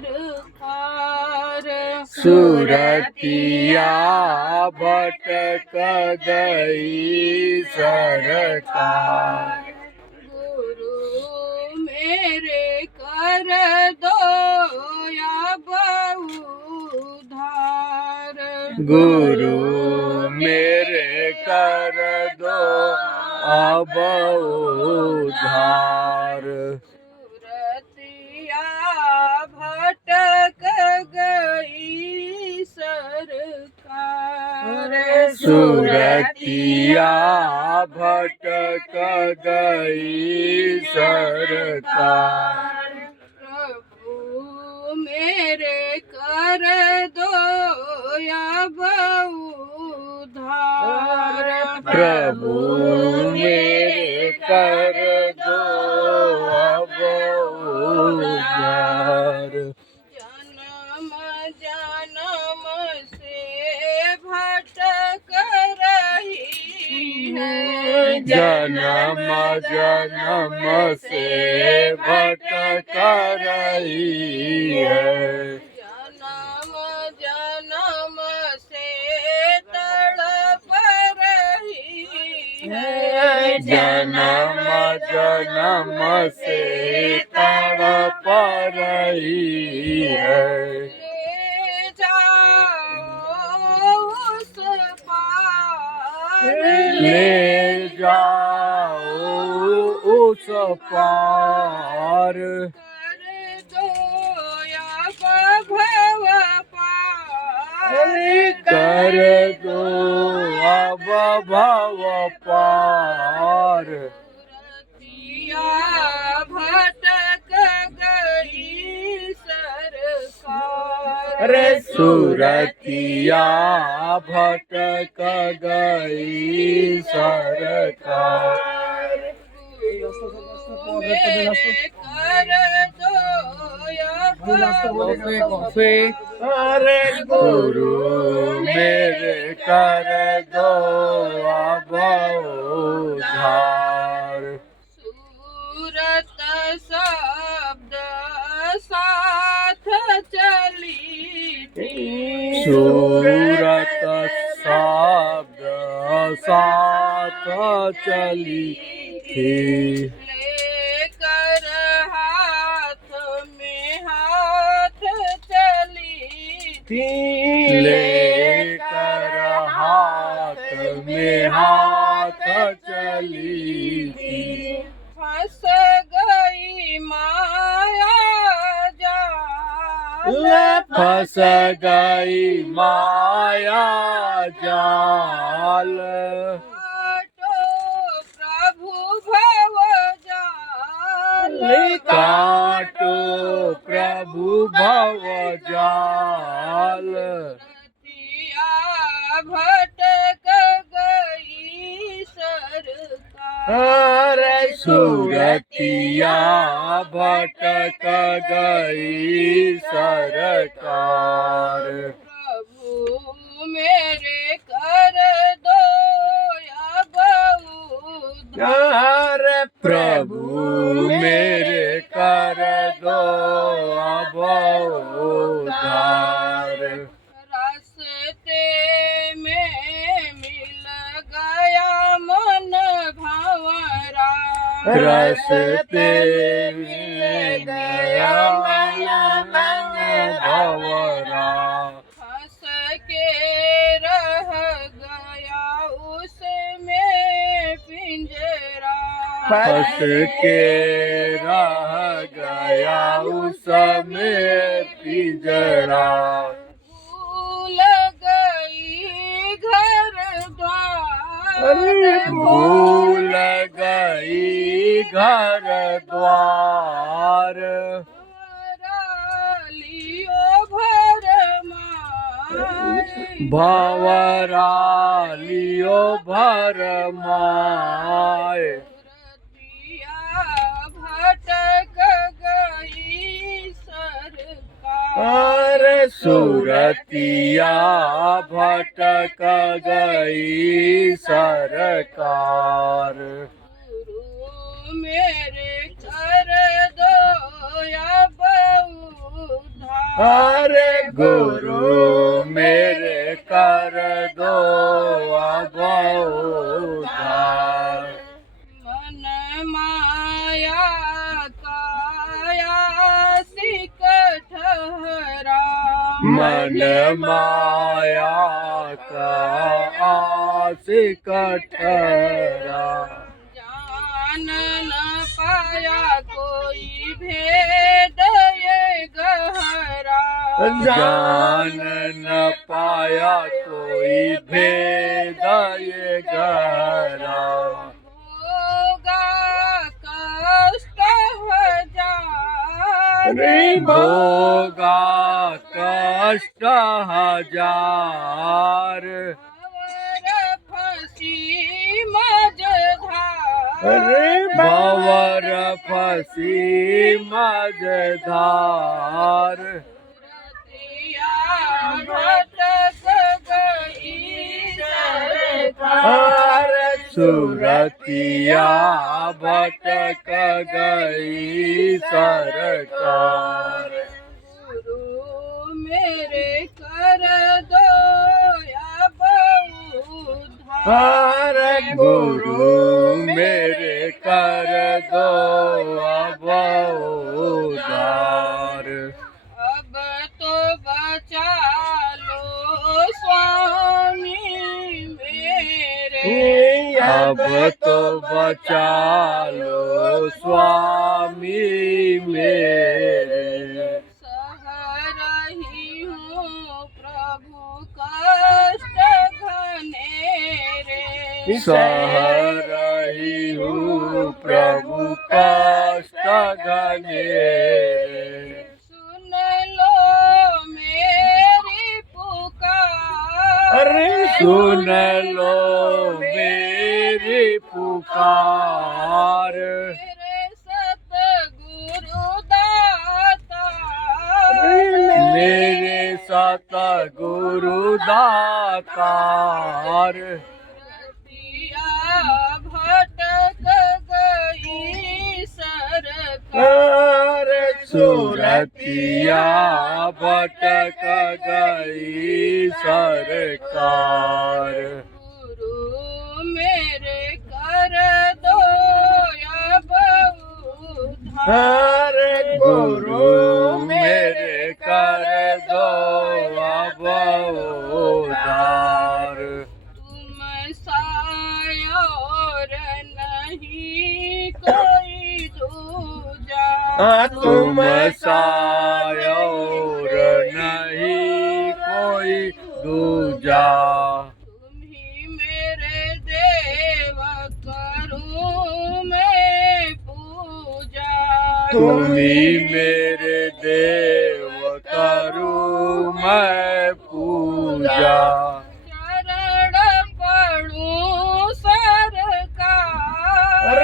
सरकार। सुरतिया भटक गई सरकार। गुरु मेरे कर दो अब उधार। गुरु मेरे कर दो अब उधार। सुरतिया भटक गई सरकार। सुरतिया भटक गई सरकार। प्रभु मेरे कर दो अब उधार। प्रभु मेरे कर दो अब उधार। जन्म जन्म से भटक रही है। जन्म जन्म से भटक रही है। जन्म जन्म से तड़प रही है। जन्म जन्म से तड़प रही है। ले जाओ उस पार। ले जाओ उस पार। कर दो अब भव पार। कर दो अब भव पार। सुरतिया भटक गई सरकार। सुरतिया भटक गई सरकार। गुरु मेरे कर दो अब अरे गुरु मेरे कर दो अब उधार। सूरत शब्द साथ चली थी। सूरत शब्द साथ चली थी। लेकर हाथ में हाथ चली थी। लेकर हाथ में हाथ चली थी। फंस गई माया जाल। फंस गई माया जाल। काटो प्रभु भव जाल। काटो प्रभु भव जाल। सुरतिया भटक गई सरकार। सुरतिया भटक गई सरकार। प्रभु मेरे कर दो अब उधार। प्रभु मेरे कर दो अब उधार। रास्ते में मिल गया मन भंवरा। रास्ते में गया मन भंवरा। फंस के रह गया उसमें पिंजरा। फंस के रह गया उसमें पिंजरा। भूल गई घर द्वार। भूल गई घर द्वार। लियो भर माय। भंवरा लियो भर माय। सुरतिया भटक गई सरकार। सुरतिया भटक गई सरकार। गुरु मेरे कर दो अब उधार। अरे गुरु मेरे कर दो अब उद्धार। मन माया काया सिक ठहरा, मन माया का आशिक ठहरा, जान न पाया कोई भेद ये गहरा, जान न पाया कोई भेद ये गहरा। होगा कष्ट हजार, भोगा कष्ट हजार, भंवर फंसी मझधार, भंवर फंसी मझधार। रतिया भटक गई सरकार, सुरतिया भटक गई सरकार। गुरु मेरे कर दो अब उद्धार, गुरु मेरे कर दो अब उद्धार। अब तो बचा लो स्वामी मेरे, अब तो बचा लो स्वामी मेरे। सह रही हूँ प्रभु कष्ट घनेरे, सह रही हूँ प्रभु कष्ट घनेरे। सुन लो मेरी पुकार, सुन लो मेरी पुकार। मेरे सतगुरु दाता, मेरे सतगुरु दातार। रतिया भटक गई सरकार, सुरतिया भटक गई सरकार। गुरु मेरे कर दो अब उद्धार, गुरु मेरे कर दो अब उद्धार। तुम साया और नहीं कोई दूजा, तुम साया और नहीं कोई दूजा। तुम ही मेरे देव करूं मैं पूजा, तुम ही मेरे देव करूं मैं पूजा। चरण पड़ूं सरकार,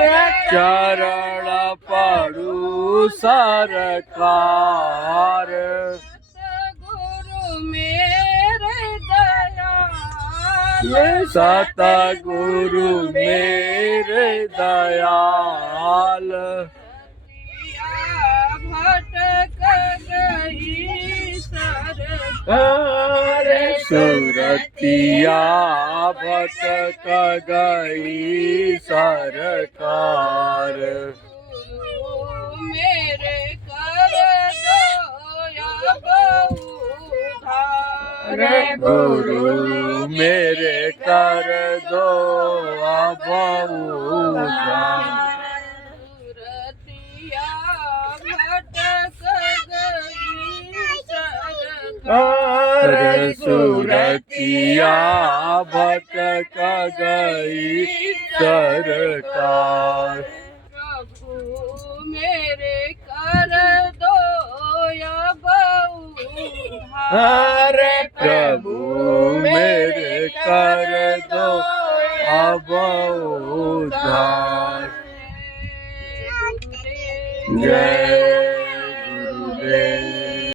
चरण पड़ू सरकार। सतगुरु मेरे दयाल, सतगुरु मेरे दयाल। रतिया भटक गई सरकार, सुरतिया भटक गई सरकार। गुरु मेरे कर दो अब उद्धार, गुरु मेरे कर दो अब उद्धार। रतिया भटक गई सरकार, सुरतिया भटक गई सरकार। प्रभु मेरे कर दो अब उद्धार, प्रभु मेरे कर दो अब उद्धार। गुरुदेव जय